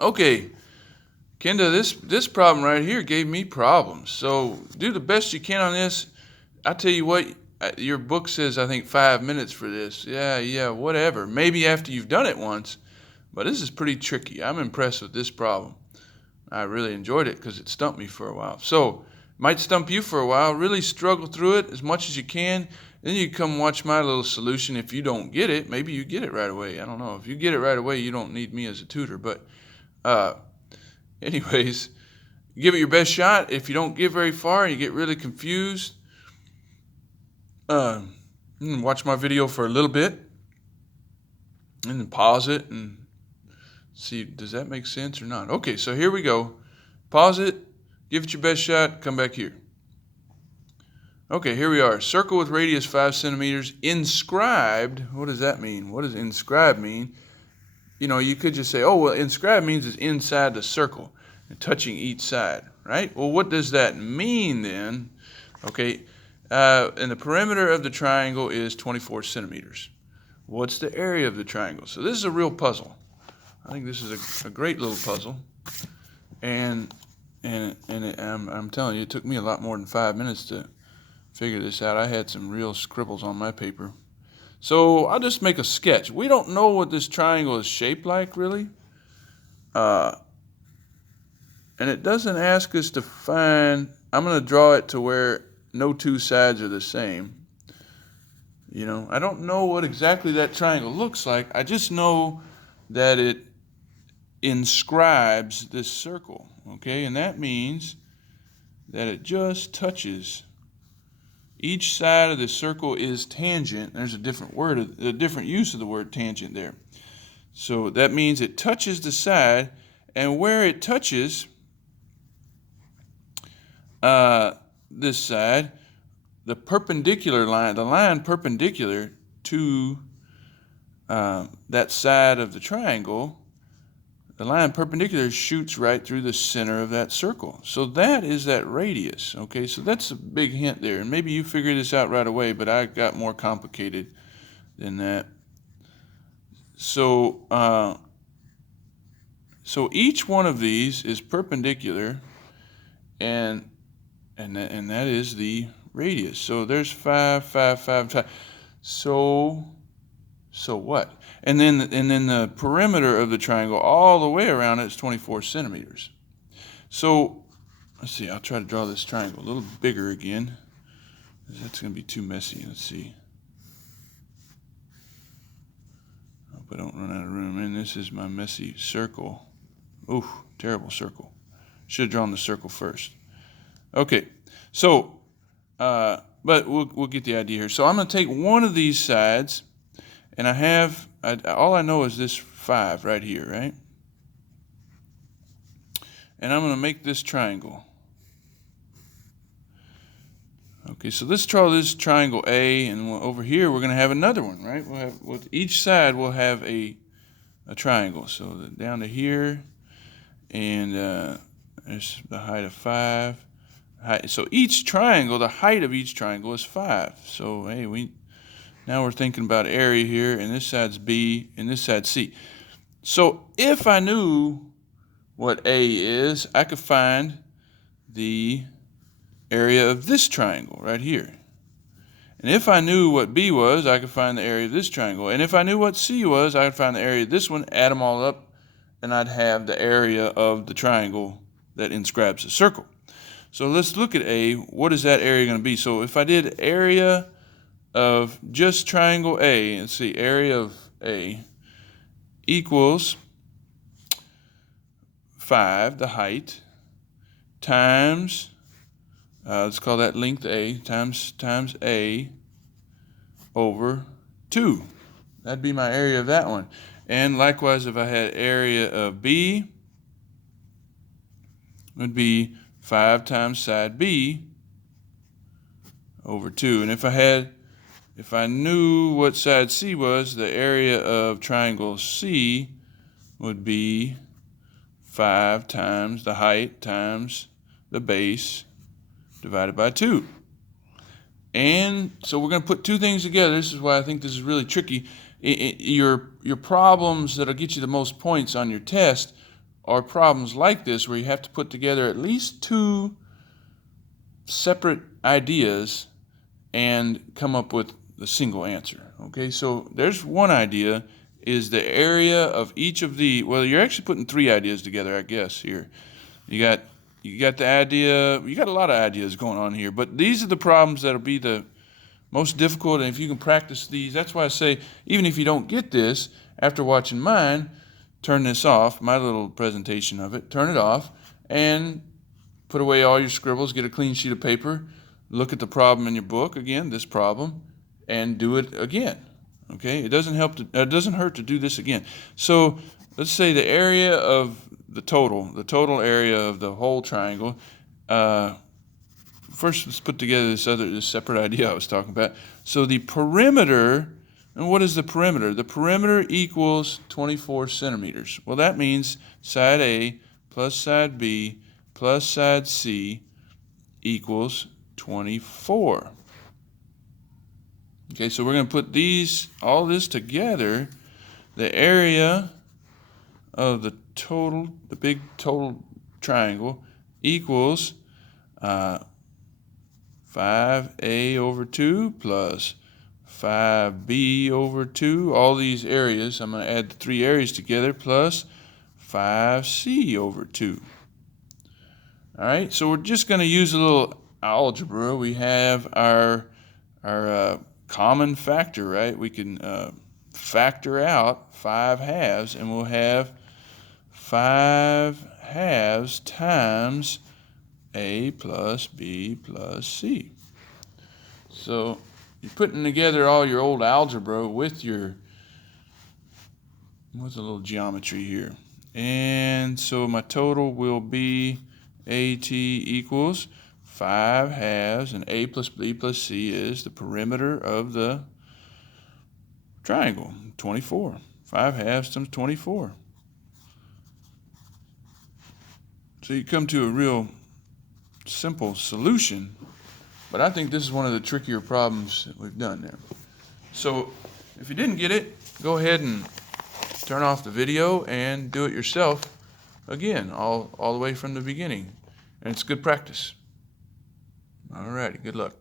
Okay, Kenda, this problem right here gave me problems. So do the best you can on this. I tell you what, your book says I think 5 minutes for this. Yeah, whatever. Maybe after you've done it once, but this is pretty tricky. I'm impressed with this problem. I really enjoyed it because it stumped me for a while. So might stump you for a while. Really struggle through it as much as you can. Then you come watch my little solution. If you don't get it, maybe you get it right away. I don't know. If you get it right away, you don't need me as a tutor. But uh, anyways, give it your best shot. If you don't get very far and you get really confused, uh, watch my video for a little bit and then pause it and see, does that make sense or not? Okay, so here we go. Pause it, give it your best shot, come back here. Okay, here we are. Circle with radius 5 centimeters. Inscribed, what does that mean? What does inscribed mean? You know, you could just say, oh, well, inscribed means it's inside the circle and touching each side, right? Well, what does that mean then? Okay, and the perimeter of the triangle is 24 centimeters. What's the area of the triangle? So this is a real puzzle. I think this is a great little puzzle. And I'm telling you, it took me a lot more than 5 minutes to figure this out. I had some real scribbles on my paper. So I'll just make a sketch. We don't know what this triangle is shaped like, really. And it doesn't ask us to find, I'm going to draw it to where no two sides are the same. You know, I don't know what exactly that triangle looks like. I just know that it inscribes this circle, okay? And that means that it just touches. Each side of the circle is tangent. There's a different word, a different use of the word tangent there. So that means it touches the side, and where it touches this side, the perpendicular line, the line perpendicular to that side of the triangle, the line perpendicular shoots right through the center of that circle. So that is that radius, okay? So that's a big hint there. And maybe you figure this out right away, but I got more complicated than that. So, so each one of these is perpendicular, and that is the radius. So there's 5, 5, 5, 5. So what? And then the perimeter of the triangle all the way around it is 24 centimeters. So let's see, I'll try to draw this triangle a little bigger again. That's going to be too messy. Let's see. Hope I don't run out of room. And this is my messy circle. Ooh, terrible circle. Should have drawn the circle first. Okay, so, but we'll get the idea here. So I'm going to take one of these sides, and all I know is this 5 right here, right? And I'm going to make this triangle. Okay, so let's draw this triangle A, and over here we're going to have another one, right? With each side we'll have a triangle. So down to here, and there's the height of 5. So each triangle, the height of each triangle is 5. So hey, now we're thinking about area here, and this side's B, and this side's C. So if I knew what A is, I could find the area of this triangle right here. And if I knew what B was, I could find the area of this triangle. And if I knew what C was, I could find the area of this one, add them all up, and I'd have the area of the triangle that inscribes the circle. So let's look at A. What is that area going to be? So if I did area of just triangle A, let's see, area of A equals 5, the height, times, let's call that length A, times A over 2. That'd be my area of that one. And likewise, if I had area of B, it would be 5 times side B over 2. And if I knew what side C was, the area of triangle C would be 5 times the height times the base divided by 2. And so we're going to put two things together. This is why I think this is really tricky. Your problems that'll get you the most points on your test are problems like this where you have to put together at least two separate ideas and come up with the single answer. Okay, so there's one idea, is the area of each of the, well, you're actually putting three ideas together, I guess, here. You got the idea, you got a lot of ideas going on here, but these are the problems that'll be the most difficult, and if you can practice these, that's why I say, even if you don't get this, after watching mine, turn this off, my little presentation of it, turn it off, and put away all your scribbles, get a clean sheet of paper, look at the problem in your book, again, this problem, and do it again. Okay, it doesn't hurt to do this again. So let's say the area of the total area of the whole triangle. First, let's put together this separate idea I was talking about. So the perimeter, and what is the perimeter? The perimeter equals 24 centimeters. Well, that means side A plus side B plus side C equals 24. Okay, so we're going to put all this together. The area of the big total triangle equals 5A over 2 plus 5B over 2. All these areas, I'm going to add the three areas together, plus 5C over 2. All right, so we're just going to use a little algebra. We have our common factor, right? We can factor out 5 halves, and we'll have 5 halves times A plus B plus C. So you're putting together all your old algebra with a little geometry here. And so my total will be AT equals 5 halves, and A plus B plus C is the perimeter of the triangle, 24. 5 halves times 24. So you come to a real simple solution, but I think this is one of the trickier problems that we've done there. So if you didn't get it, go ahead and turn off the video and do it yourself again, all the way from the beginning. And it's good practice. All righty, good luck.